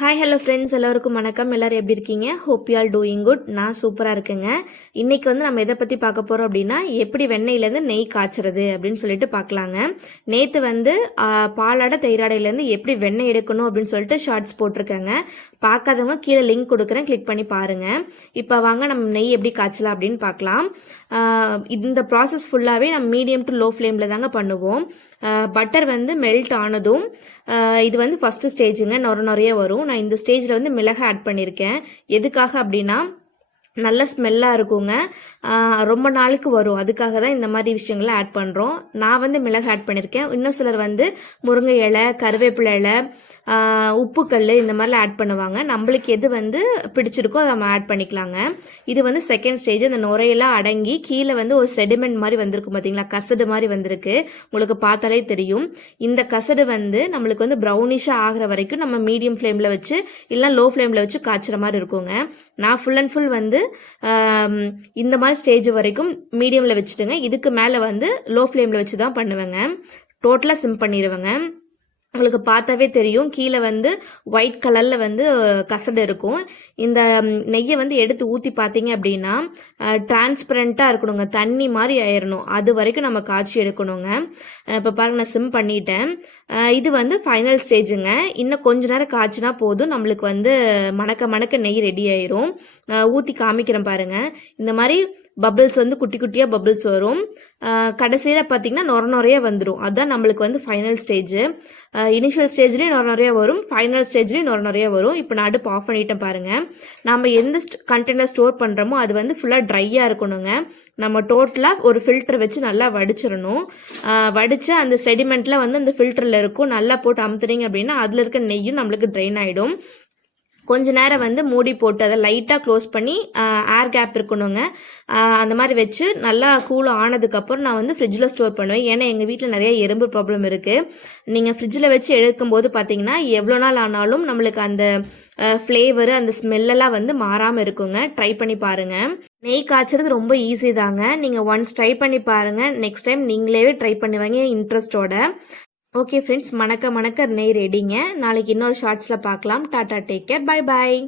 Hi hello friends, எல்லோருக்கும் வணக்கம். எல்லோரும் எப்படி இருக்கீங்க? Hope you all doing good. நான் சூப்பராக இருக்கேங்க. இன்றைக்கி நம்ம எதை பற்றி பார்க்க போகிறோம் அப்படின்னா, எப்படி வெண்ணெயிலேருந்து நெய் காய்ச்சறது அப்படின்னு சொல்லிட்டு பார்க்கலாங்க. நேற்று பாலாடை தயிராடையிலேருந்து எப்படி வெண்ணெய் எடுக்கணும் அப்படின்னு சொல்லிட்டு ஷார்ட்ஸ் போட்டிருக்கேங்க. பார்க்காதவங்க கீழே லிங்க் கொடுக்குறேன், கிளிக் பண்ணி பாருங்கள். இப்போ வாங்க நம்ம நெய் எப்படி காய்ச்சலாம் அப்படின்னு பார்க்கலாம். இந்த ப்ராசஸ் ஃபுல்லாகவே நம்ம மீடியம் டு லோ ஃப்ளேமில் தாங்க பண்ணுவோம். பட்டர் மெல்ட் ஆனதும் இது ஃபஸ்ட்டு ஸ்டேஜுங்க, நிறைய வரும். நான் இந்த ஸ்டேஜில் மிளகு ஆட் பண்ணியிருக்கேன். எதுக்காக அப்படின்னா நல்ல ஸ்மெல்லாக இருக்குங்க, ரொம்ப நாளுக்கு வரும். அதுக்காக தான் இந்த மாதிரி விஷயங்களை ஆட் பண்ணுறோம். நான் மிளகு ஆட் பண்ணியிருக்கேன். இன்னும் சிலர் முருங்கை இலை, கருவேப்பிலை இலை, உப்புக்கல் இந்த மாதிரிலாம் ஆட் பண்ணுவாங்க. நம்மளுக்கு எது பிடிச்சிருக்கோ அதை நம்ம ஆட் பண்ணிக்கலாங்க. இது செகண்ட் ஸ்டேஜ். அந்த நுரையெல்லாம் அடங்கி கீழே ஒரு செடிமெண்ட் மாதிரி வந்திருக்கும் பார்த்தீங்களா, கசடு மாதிரி வந்திருக்கு. உங்களுக்கு பார்த்தாலே தெரியும். இந்த கசடு நம்மளுக்கு ப்ரௌனிஷாக ஆகிற வரைக்கும் நம்ம மீடியம் ஃப்ளேமில் வச்சு இல்லை லோ ஃப்ளேமில் வச்சு காய்ச்சுற மாதிரி இருக்குங்க. நான் ஃபுல் அண்ட் ஃபுல் இந்த மாதிரி ஸ்டேஜ் வரைக்கும் மீடியமில் வச்சுட்டுங்க. இதுக்கு மேலே லோ ஃப்ளேமில் வச்சு தான் பண்ணுவேங்க. டோட்டலாக சிம் பண்ணிடுவேங்க. உங்களுக்கு பார்த்தாவே தெரியும், கீழே ஒயிட் கலரில் கசடு இருக்கும். இந்த நெய்யை எடுத்து ஊற்றி பார்த்தீங்க அப்படின்னா டிரான்ஸ்பரண்ட்டாக இருக்கணுங்க, தண்ணி மாதிரி ஆயிடணும். அது வரைக்கும் நம்ம காய்ச்சி எடுக்கணுங்க. இப்போ பாருங்க, நான் சிம் பண்ணிட்டேன். இது ஃபைனல் ஸ்டேஜுங்க. இன்னும் கொஞ்ச நேரம் காய்ச்சினா போதும், நம்மளுக்கு மணக்க மணக்க நெய் ரெடி ஆயிரும். ஊற்றி காமிக்கிறேன் பாருங்க. இந்த மாதிரி பபிள்ஸ் குட்டி குட்டியாக பபிள்ஸ் வரும். கடைசியில் பார்த்தீங்கன்னா நுரைய வந்துடும். அதுதான் நம்மளுக்கு ஃபைனல் ஸ்டேஜ். இனிஷியல் ஸ்டேஜ்லேயும் நிறைய வரும், ஃபைனல் ஸ்டேஜ்லேயும் நிறைய வரும். இப்போ நான் அடுப்பு ஆஃப் பண்ணிட்டேன் பாருங்கள். நம்ம எந்த கண்டெய்னர் ஸ்டோர் பண்ணுறோமோ அது ஃபுல்லாக ட்ரையாக இருக்கணுங்க. நம்ம டோட்டலாக ஒரு ஃபில்டர் வச்சு நல்லா வடிச்சிடணும். வடித்து அந்த செடிமெண்ட்டில் அந்த ஃபில்டரில் இருக்கும். நல்லா போட்டு அமுத்துறீங்க அப்படின்னா அதில் இருக்க நெய்யும் நம்மளுக்கு ட்ரைன் ஆகிடும். கொஞ்ச நேரம் மூடி போட்டு அதை லைட்டாக க்ளோஸ் பண்ணி ஏர் கேப் இருக்கணுங்க. அந்த மாதிரி வச்சு நல்லா கூல் ஆனதுக்கப்புறம் நான் ஃப்ரிட்ஜில் ஸ்டோர் பண்ணுவேன். ஏன்னா எங்கள் வீட்டில் நிறைய எறும்பு ப்ராப்ளம் இருக்குது. நீங்கள் ஃப்ரிட்ஜில் வச்சு எடுக்கும்போது பார்த்தீங்கன்னா எவ்வளோ நாள் ஆனாலும் நம்மளுக்கு அந்த ஃப்ளேவரு அந்த ஸ்மெல்லெல்லாம் மாறாமல் இருக்குங்க. ட்ரை பண்ணி பாருங்கள். நெய் காய்ச்சறது ரொம்ப ஈஸி தாங்க. நீங்கள் ஒன்ஸ் ட்ரை பண்ணி பாருங்கள். நெக்ஸ்ட் டைம் நீங்களே ட்ரை பண்ணுவாங்க இன்ட்ரெஸ்டோட. ஓகே ஃப்ரெண்ட்ஸ், மணக்க நெய் ரெடிங்க. நாளைக்கு இன்னொரு ஷார்ட்ஸில் பார்க்கலாம். Tata, take care, bye bye.